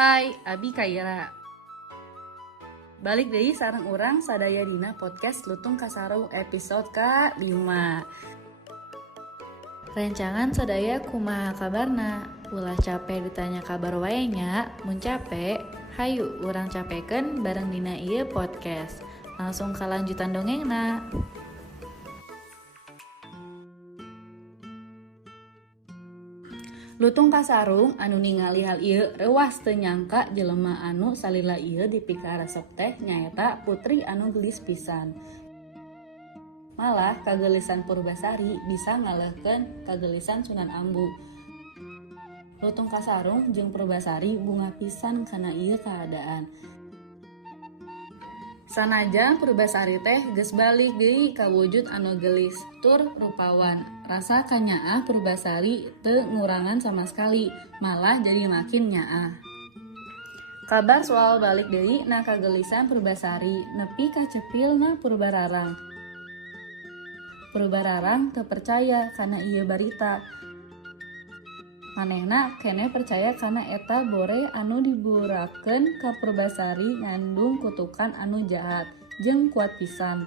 Hai, Abi Kaira. Balik deui sareng urang sadaya dina podcast Lutung Kasarung episode ke-5. Rencangan sadaya kumaha kabarna? Ulah capek ditanya kabar wae nya, mun capek, hayu urang capekeun bareng dina ieu podcast. Langsung ka lanjutan dongengna. Lutung Kasarung anu ningali hal ieu reuas teu nyangka jelema anu salila ieu dipika resep teh nyaeta putri anu gelis pisan. Malah kagelisan Purbasari bisa ngalehkeun kagelisan Sunan Ambu. Lutung Kasarung jeung Purbasari bunga pisan kana ieu kaadaan. Sanajan Purbasari teh geus balik deui ka wujud anu gelis tur rupawan. Rasa kanyaah Purbasari teu ngurangan sama sekali, malah jadi makin nyaah. Kabar soal balik deui na kagelisan Purbasari nepi ka cepilna Purbararang. Purbararang teu percaya kana ieu barita. Manehna keneh percaya kana eta bore anu diburakeun ka Purbasari ngandung kutukan anu jahat jeung kuat pisan.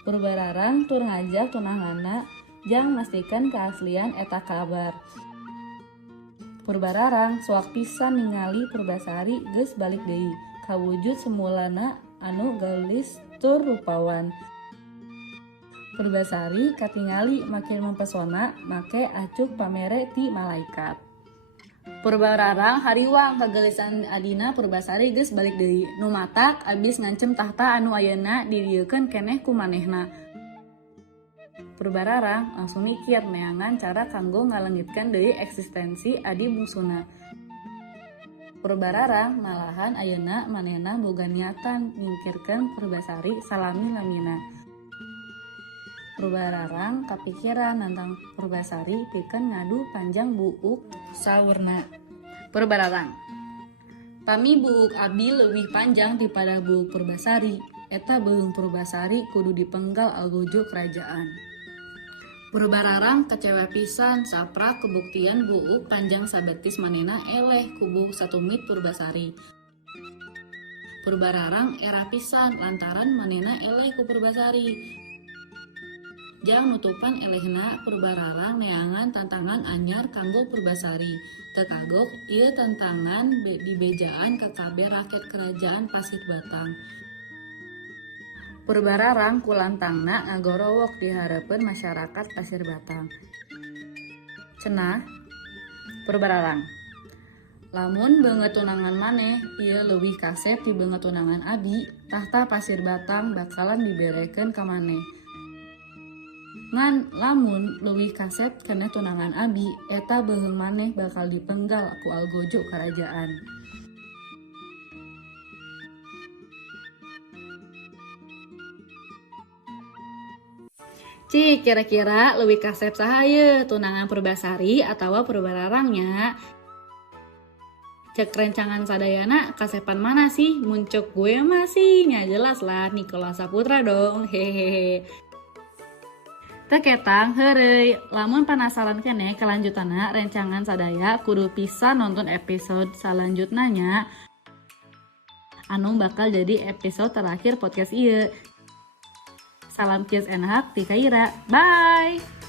Purbararang tur ngajak tunanganna jang mastikeun keaslian eta kabar. Purbararang soak pisan ningali Purbasari geus balik deui ka wujud semulana anu gelis tur rupawan. Purbasari katingali makin mempesona make acuk pamere ti malaikat. Purbararang hariwang kagelisan adina Purbasari geus balik deui. Nu matak abis ngancem tahta anu ayeuna didiekeun keneh ku manehna. Purbararang langsung mikir neangan cara kanggo ngaleungitkeun deui eksistensi adi bungsuna. Purbararang malahan ayeuna manehna boga niatan nyingkirkeun Purbasari salami lamina. Purbararang kapikiran tentang Purbasari pikeun ngadu panjang buuk saurna. Purbararang, pami buuk abi leuwih panjang daripada buuk Purbasari. Eta beung Purbasari kudu dipenggal algojo kerajaan. Purbararang kecewa pisan saprak kebuktian buuk panjang sabetis manehna eleh ku buuk satumit Purbasari. Purbararang era pisan lantaran manehna eleh ku Purbasari. Jang nutupan elehna Purbararang neangan tantangan anyar kanggo Purbasari. Teu kagok ieu tantangan dibejaan ka kabeh rakyat kerajaan Pasir Batang. Purbararang kulantangna ngagorowok di hareupeun masyarakat Pasir Batang. Cenah Purbararang, lamun beungeut tunangan maneh ieu leuwih kasep ti beungeut tunangan abi, tahta Pasir Batang bakalan diberekeun ka maneh. Ngan lamun leuwih kasep keneh tunangan abi, eta beheung maneh bakal dipenggal ku algojo kerajaan. Cik, kira-kira leuwih kasep saha ye tunangan Purbasari atawa Purbararangnya? Cek rencangan sadayana kasepan mana sih? Muncul gue masih nya jelas lah Nicholas Saputra dong. Hehehe. Teketang heureuy, lamun penasaran keneh kelanjutanna rencangan sadaya kudu pisan nonton episode salanjutnanya anu bakal jadi episode terakhir podcast ieu. Salam kieu enak ti Kaira. Bye.